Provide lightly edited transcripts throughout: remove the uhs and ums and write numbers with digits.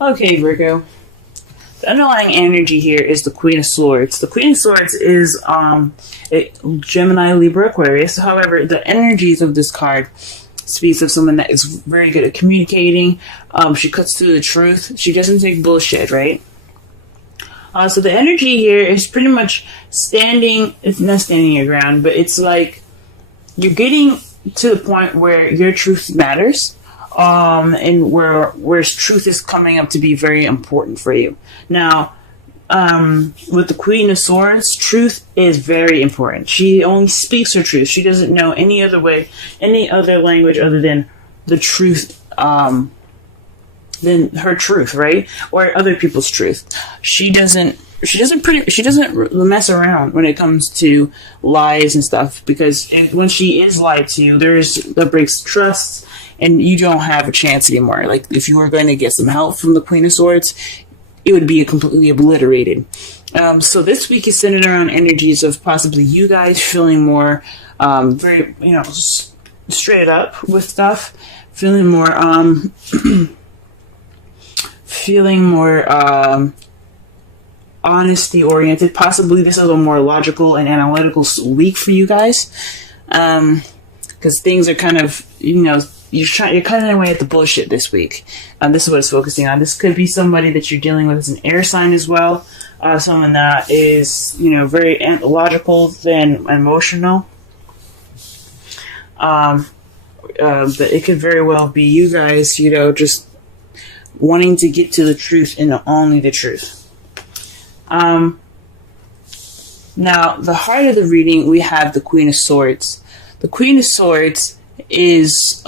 Okay, Virgo. The underlying energy here is the Queen of Swords. The Queen of Swords is Gemini, Libra, Aquarius. However, the energies of this card speaks of someone that is very good at communicating. She cuts through the truth. She doesn't take bullshit, right? So the energy here is pretty much it's not standing your ground, but it's like you're getting to the point where your truth matters. And where truth is coming up to be very important for you. Now, with the Queen of Swords, truth is very important. She only speaks her truth. She doesn't know any other way, any other language other than the truth, than her truth, right? Or other people's truth. She doesn't mess around when it comes to lies and stuff, because when she is lied to, that breaks trust. And you don't have a chance anymore. Like, if you were going to get some help from the Queen of Swords, it would be completely obliterated. So this week is centered around energies of possibly you guys feeling more, very, straight up with stuff. Feeling more, honesty-oriented. Possibly this is a little more logical and analytical week for you guys. Because things are kind of, you're cutting away at the bullshit this week. This is what it's focusing on. This could be somebody that you're dealing with as an air sign as well. Someone that is, very logical than emotional. But it could very well be you guys, just wanting to get to the truth and only the truth. Now, the heart of the reading, we have the Queen of Swords. The Queen of Swords is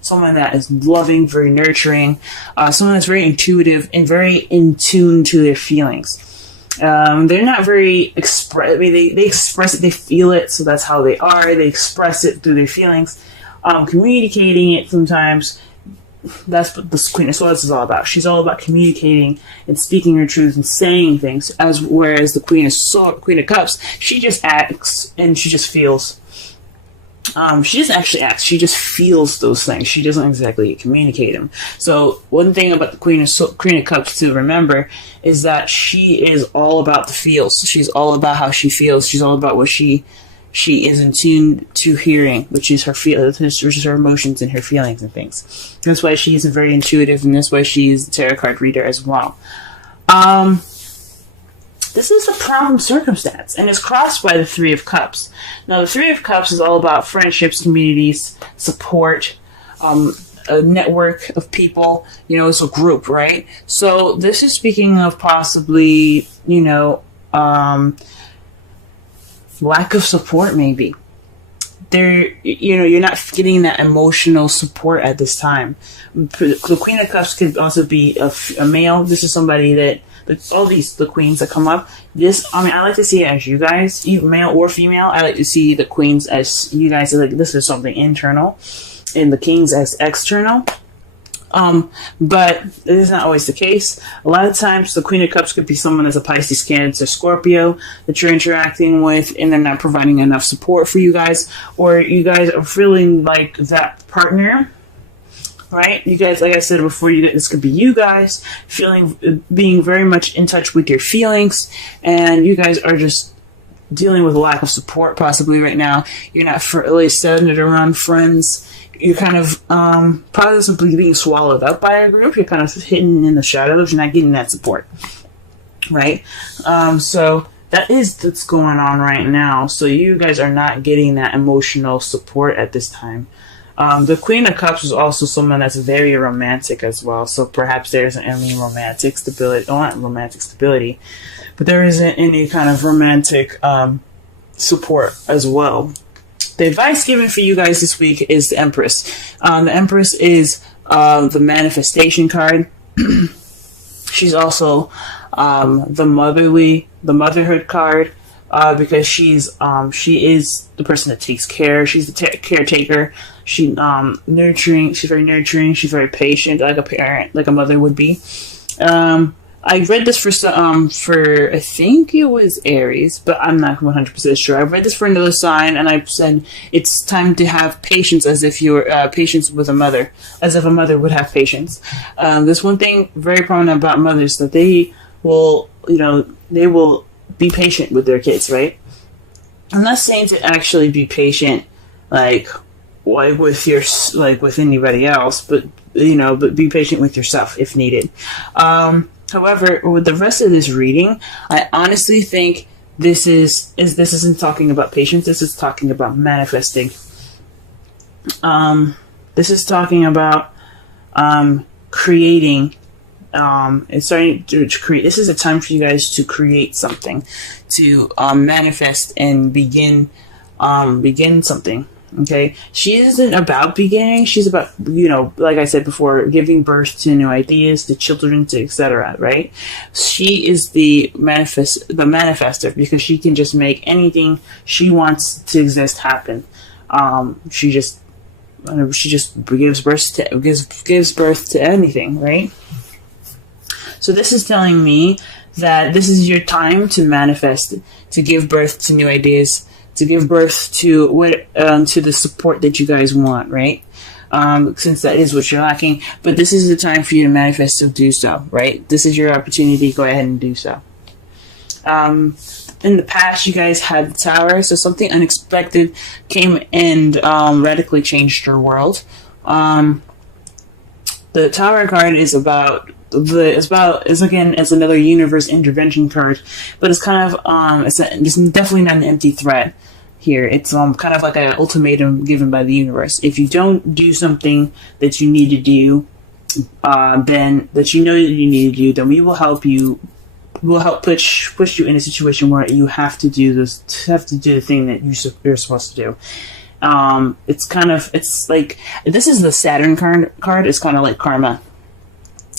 someone that is loving, very nurturing, someone that's very intuitive and very in tune to their feelings. They're not very they express it, they feel it, so that's how they are. They express it through their feelings. Communicating it sometimes, that's what the Queen of Swords is all about. She's all about communicating and speaking her truth and saying things, whereas the Queen of Cups, she just acts and she just feels. She doesn't actually act. She just feels those things. She doesn't exactly communicate them. So one thing about the Queen of Cups to remember is that she is all about the feels. She's all about how she feels. She's all about what she is in tune to hearing, which is which is her emotions and her feelings and things. That's why she is very intuitive, and that's why she is a tarot card reader as well. This is a problem circumstance, and it's crossed by the Three of Cups. Now, the Three of Cups is all about friendships, communities, support, a network of people. It's a group, right? So this is speaking of possibly, lack of support, maybe. You're not getting that emotional support at this time. The Queen of Cups could also be a male. This is somebody that, the queens that come up. I like to see it as you guys, either male or female. I like to see the queens as you guys. This is something internal, and the kings as external. But it is not always the case. A lot of times, the Queen of Cups could be someone that's a Pisces, Cancer, Scorpio that you're interacting with, and they're not providing enough support for you guys, or you guys are feeling like that partner. Right? You guys, like I said before, this could be you guys being very much in touch with your feelings, and you guys are just dealing with a lack of support possibly right now. You're not really centered around friends. You're kind of possibly being swallowed up by a group. You're kind of hidden in the shadows. You're not getting that support. Right? So that's going on right now. So you guys are not getting that emotional support at this time. The Queen of Cups is also someone that's very romantic as well, so perhaps there isn't any romantic stability, not romantic stability, but there isn't any kind of romantic support as well. The advice given for you guys this week is the Empress. The Empress is the manifestation card. She's also the motherhood card. Because she is the person that takes care. She's the caretaker. She's nurturing. She's very nurturing. She's very patient, like a parent, like a mother would be. I read this for I think it was Aries, but I'm not 100% sure. I read this for another sign, and I said it's time to have patience, as if you're patience with a mother, as if a mother would have patience. There's one thing very prominent about mothers, that they will, they will be patient with their kids, right? I'm not saying to actually be patient, like with your, like with anybody else, but but be patient with yourself if needed. However, with the rest of this reading, I honestly think this isn't talking about patience. This is talking about manifesting. This is talking about creating. It's starting to create. This is a time for you guys to create something, to manifest and begin something. Okay, she isn't about beginning. She's about, like I said before, giving birth to new ideas, to children, to etc. Right? She is the manifester, because she can just make anything she wants to exist happen. She just gives birth to anything, right? So this is telling me that this is your time to manifest, to give birth to new ideas, to give birth to to the support that you guys want, right? Since that is what you're lacking. But this is the time for you to manifest, to do so, right? This is your opportunity. Go ahead and do so. In the past, you guys had the Tower, so something unexpected came and radically changed your world. The Tower card is it's another universe intervention card, but it's kind of it's definitely not an empty threat here. It's kind of like an ultimatum given by the universe. If you don't do something that you need to do, then that you know that you need to do, then we will help you. We'll help push you in a situation where you have to do the thing that you're supposed to do. It's like, this is the Saturn card. It's kind of like karma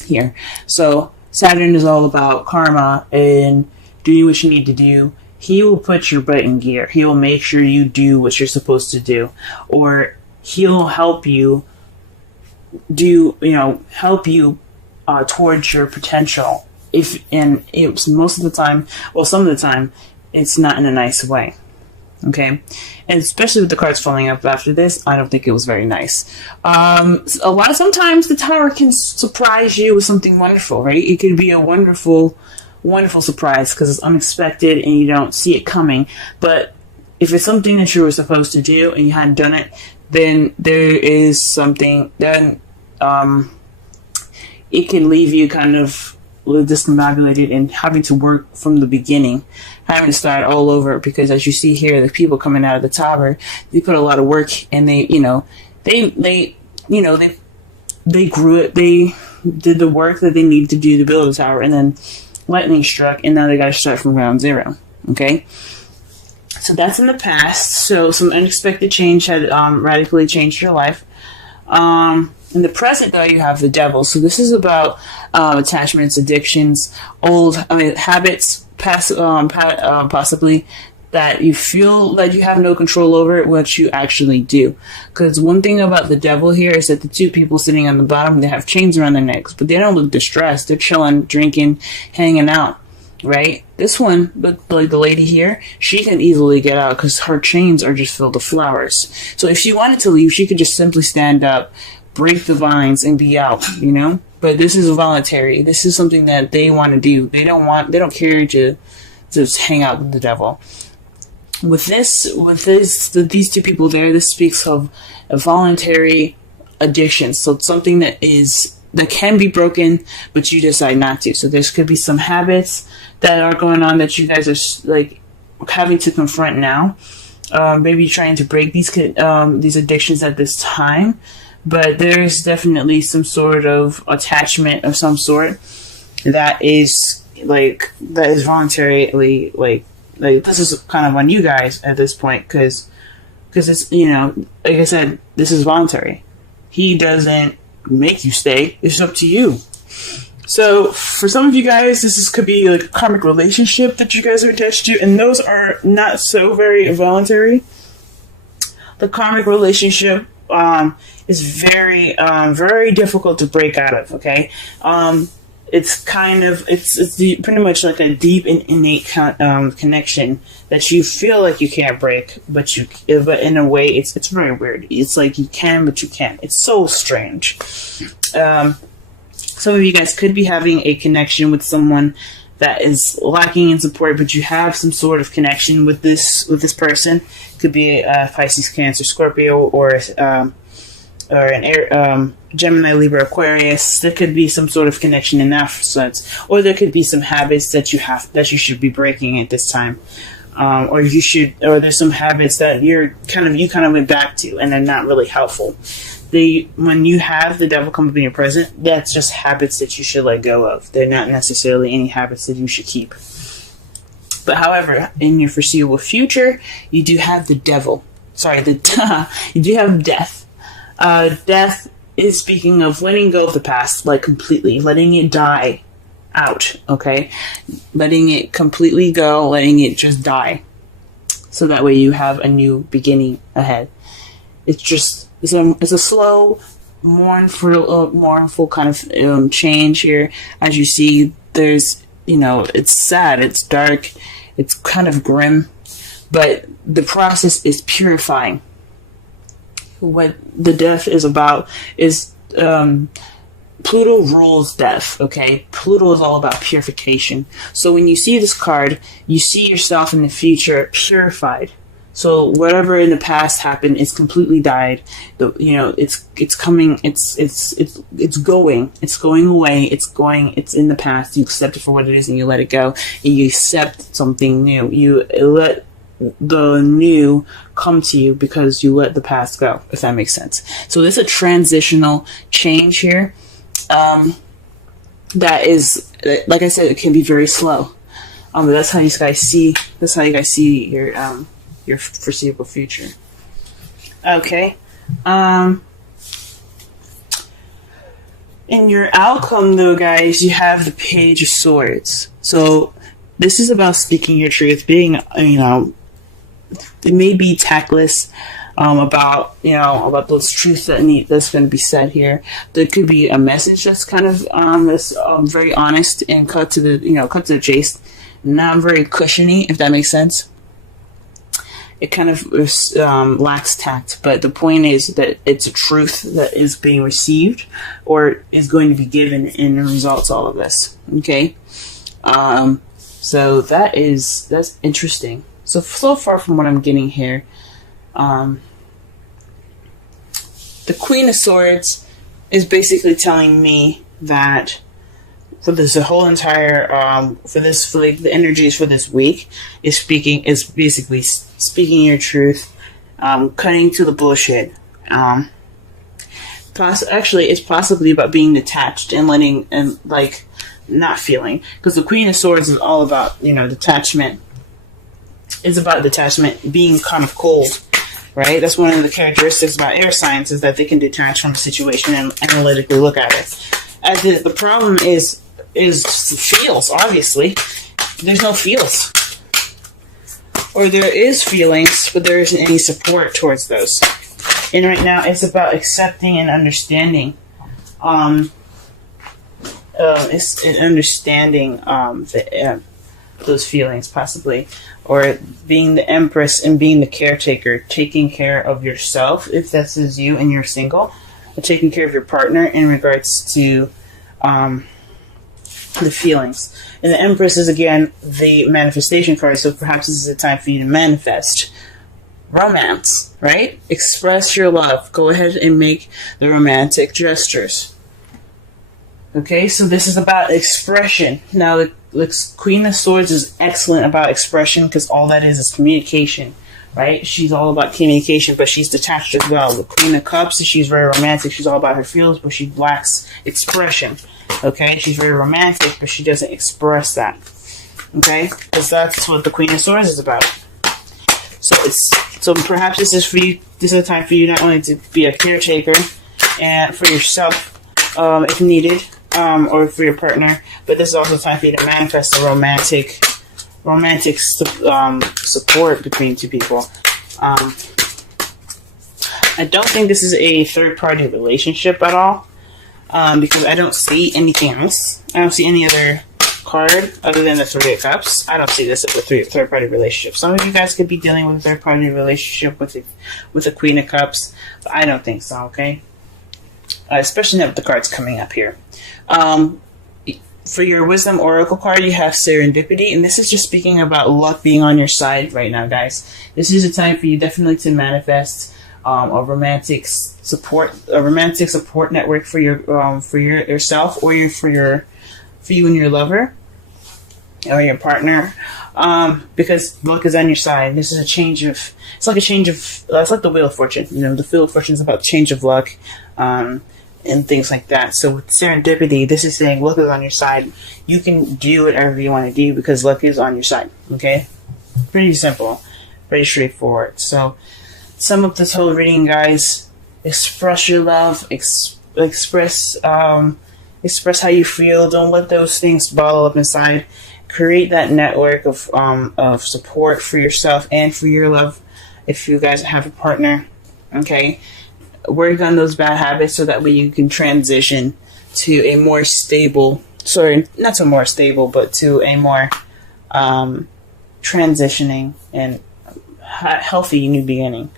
here. So Saturn is all about karma and doing what you need to do. He will put your butt in gear. He will make sure you do what you're supposed to do, or he'll help you towards your potential. Most of the time, well, some of the time, it's not in a nice way. Okay, and especially with the cards falling up after this, I don't think it was very nice. Sometimes the Tower can surprise you with something wonderful, right? It could be a wonderful, wonderful surprise because it's unexpected and you don't see it coming. But if it's something that you were supposed to do and you hadn't done it, then there is something. Then it can leave you kind of discombobulated and having to work from the beginning, having to start all over, because as you see here, the people coming out of the Tower, they put a lot of work, and they grew it, they did the work that they needed to do to build the Tower, and then lightning struck, and now they got to start from ground zero. Okay, so that's in the past. So some unexpected change had radically changed your life. In the present, though, you have the Devil. So this is about attachments, addictions, old habits, possibly that you feel that you have no control over what you actually do. Because one thing about the Devil here is that the two people sitting on the bottom, they have chains around their necks, but they don't look distressed. They're chilling, drinking, hanging out, right? This one, like the lady here, she can easily get out because her chains are just filled with flowers. So if she wanted to leave, she could just simply stand up, break the vines, and be out, But this is voluntary. This is something that they want to do. They don't care to just hang out with the Devil. With these two people there, this speaks of a voluntary addiction. So it's something that can be broken, but you decide not to. So there could be some habits that are going on that you guys are like having to confront now. Maybe trying to break these addictions at this time. But there's definitely some sort of attachment of some sort that is voluntarily like this is kind of on you guys at this point because it's like I said, this is voluntary. He doesn't make you stay. It's up to you. So for some of you guys, could be like a karmic relationship that you guys are attached to, and those are not so very voluntary. The karmic relationship is very, very difficult to break out of. Okay, it's kind of pretty much like a deep and innate connection that you feel like you can't break, but in a way it's very weird. It's like you can, but you can't. It's so strange. Some of you guys could be having a connection with someone that is lacking in support, but you have some sort of connection with this person. Could be a Pisces, Cancer, Scorpio, or an air, Gemini, Libra, Aquarius. There could be some sort of connection in that sense, or there could be some habits that you should be breaking at this time, or there's some habits that you kind of went back to, and they're not really helpful. When you have the devil come up in your present, that's just habits that you should let go of. They're not necessarily any habits that you should keep. But however, in your foreseeable future, you do have the devil. Sorry, you do have death. Death is speaking of letting go of the past, like completely, letting it die out, okay? Letting it completely go, letting it just die. So that way you have a new beginning ahead. It's a slow, mournful kind of change here. As you see, there's, it's sad, it's dark, it's kind of grim, but the process is purifying. What the death is about is Pluto rules death, okay? Pluto is all about purification. So when you see this card, you see yourself in the future purified. So whatever in the past happened is completely died. It's coming. It's going away. It's in the past. You accept it for what it is, and you let it go. And you accept something new. You let the new come to you because you let the past go. If that makes sense. So there's a transitional change here. That is, like I said, it can be very slow. But that's how you guys see. That's how you guys see your foreseeable future. Okay. In your outcome, though, guys, you have the Page of Swords. So this is about speaking your truth, being, it may be tactless about those truths that's going to be said here. There could be a message that's kind of very honest and cut to the chase, not very cushiony, if that makes sense. It kind of lacks tact, but the point is that it's a truth that is being received or is going to be given in results all of this. Okay, so that's interesting. So far from what I'm getting here, the Queen of Swords is basically telling me that for the whole entire the energies for this week is basically speaking your truth, cutting to the bullshit. Actually, it's possibly about being detached and letting and not feeling, because the Queen of Swords is all about detachment. It's about detachment, being kind of cold, right? That's one of the characteristics about air signs, is that they can detach from a situation and analytically look at it. The problem is feels. Obviously, there's no feels, or there is feelings, but there isn't any support towards those. And right now, it's about accepting and understanding. Those feelings, possibly, or being the Empress and being the caretaker, taking care of yourself if this is you and you're single, or taking care of your partner in regards to the feelings. And the Empress is again the manifestation card, so perhaps this is a time for you to manifest romance, right? Express your love. Go ahead and make the romantic gestures. Okay, so this is about expression. Now, the Queen of Swords is excellent about expression, because all that is communication, right? She's all about communication, but she's detached as well. The Queen of Cups, she's very romantic. She's all about her feelings, but she lacks expression. Okay, she's very romantic, but she doesn't express that. Okay, because that's what the Queen of Swords is about. So perhaps this is for you. This is a time for you not only to be a caretaker and for yourself, if needed, or for your partner, but this is also a time for you to manifest a romantic support between two people. I don't think this is a third-party relationship at all, because I don't see anything else. I don't see any other card other than the Three of Cups. I don't see this as a third-party relationship. Some of you guys could be dealing with a third-party relationship with the Queen of Cups, but I don't think so, okay? Especially not with the cards coming up here. For your Wisdom Oracle card, you have Serendipity, and this is just speaking about luck being on your side right now, guys. This is a time for you definitely to manifest a romantic support network for yourself, or for you and your lover or your partner, because luck is on your side. This is a change of. It's like the Wheel of Fortune. You know, the Wheel of Fortune is about change of luck. And things like that. So with Serendipity, this is saying luck is on your side. You can do whatever you want to do because luck is on your side. Okay? Pretty simple. Pretty straightforward. So sum up this whole reading, guys. Express your love. Express how you feel. Don't let those things bottle up inside. Create that network of support for yourself and for your love if you guys have a partner. Okay? Work on those bad habits so that way you can transition to a more stable, not so more stable, but to a more transitioning and healthy new beginning.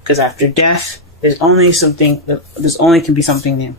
Because after death, there's only can be something new.